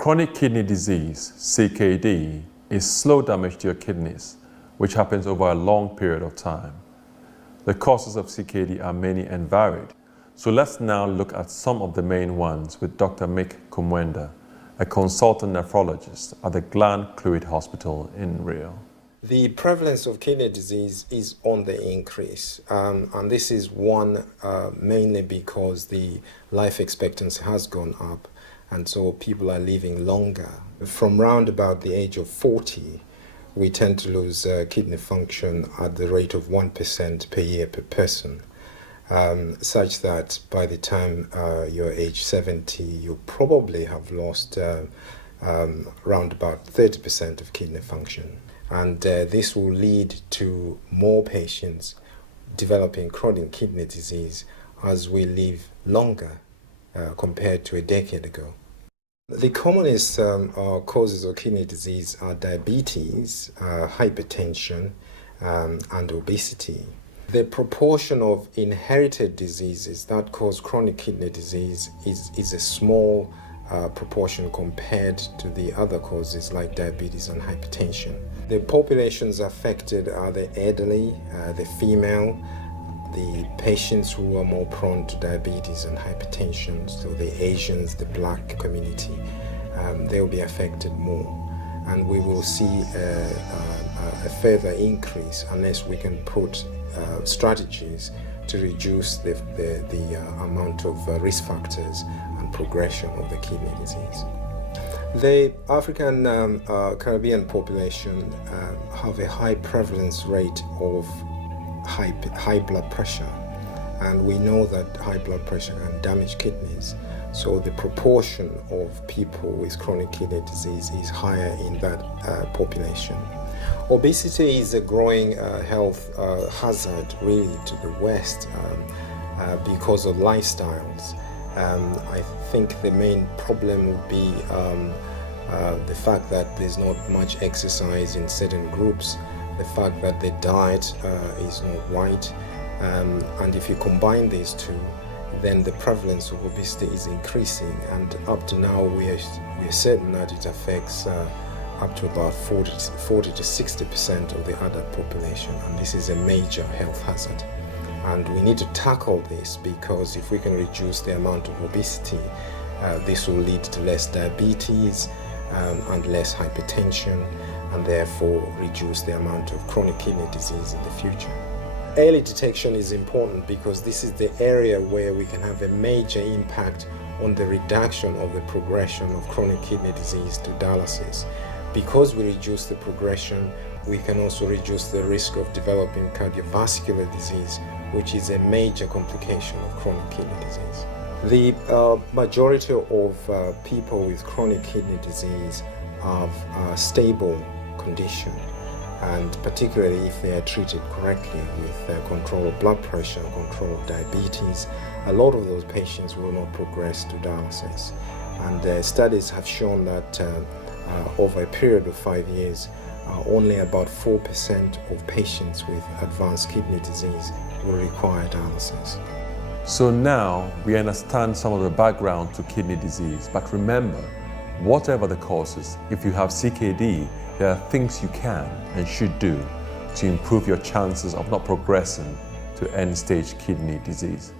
Chronic kidney disease, CKD, is slow damage to your kidneys, which happens over a long period of time. The causes of CKD are many and varied. So let's now look at some of the main ones with Dr. Mick Kumwenda, a consultant nephrologist at the Gland Fluid Hospital in Rio. The prevalence of kidney disease is on the increase, and this is one mainly because the life expectancy has gone up, and so people are living longer. From round about the age of 40, we tend to lose kidney function at the rate of 1% per year per person, such that by the time you're age 70, you probably have lost around about 30% of kidney function. And this will lead to more patients developing chronic kidney disease as we live longer compared to a decade ago. The commonest causes of kidney disease are diabetes, hypertension, and obesity. The proportion of inherited diseases that cause chronic kidney disease is a small proportion compared to the other causes like diabetes and hypertension. The populations affected are the elderly, the female, the patients who are more prone to diabetes and hypertension, so the Asians, the Black community, they will be affected more. And we will see a further increase unless we can put strategies to reduce the amount of risk factors and progression of the kidney disease. The African Caribbean population have a high prevalence rate of high blood pressure, and we know that high blood pressure can damage kidneys, so the proportion of people with chronic kidney disease is higher in that population. Obesity is a growing health hazard really to the West because of lifestyles. I think the main problem would be the fact that there's not much exercise in certain groups, the fact that the diet is not right, and if you combine these two, then the prevalence of obesity is increasing, and up to now we are certain that it affects up to about 40 to 60% of the adult population, and this is a major health hazard. And we need to tackle this, because if we can reduce the amount of obesity, this will lead to less diabetes and less hypertension, and therefore reduce the amount of chronic kidney disease in the future. Early detection is important because this is the area where we can have a major impact on the reduction of the progression of chronic kidney disease to dialysis. Because we reduce the progression, we can also reduce the risk of developing cardiovascular disease, which is a major complication of chronic kidney disease. The majority of people with chronic kidney disease have a stable condition, and particularly if they are treated correctly with control of blood pressure, control of diabetes, a lot of those patients will not progress to dialysis. And studies have shown that over a period of 5 years, only about 4% of patients with advanced kidney disease will require dialysis. So now we understand some of the background to kidney disease, but remember, whatever the causes, if you have CKD, there are things you can and should do to improve your chances of not progressing to end-stage kidney disease.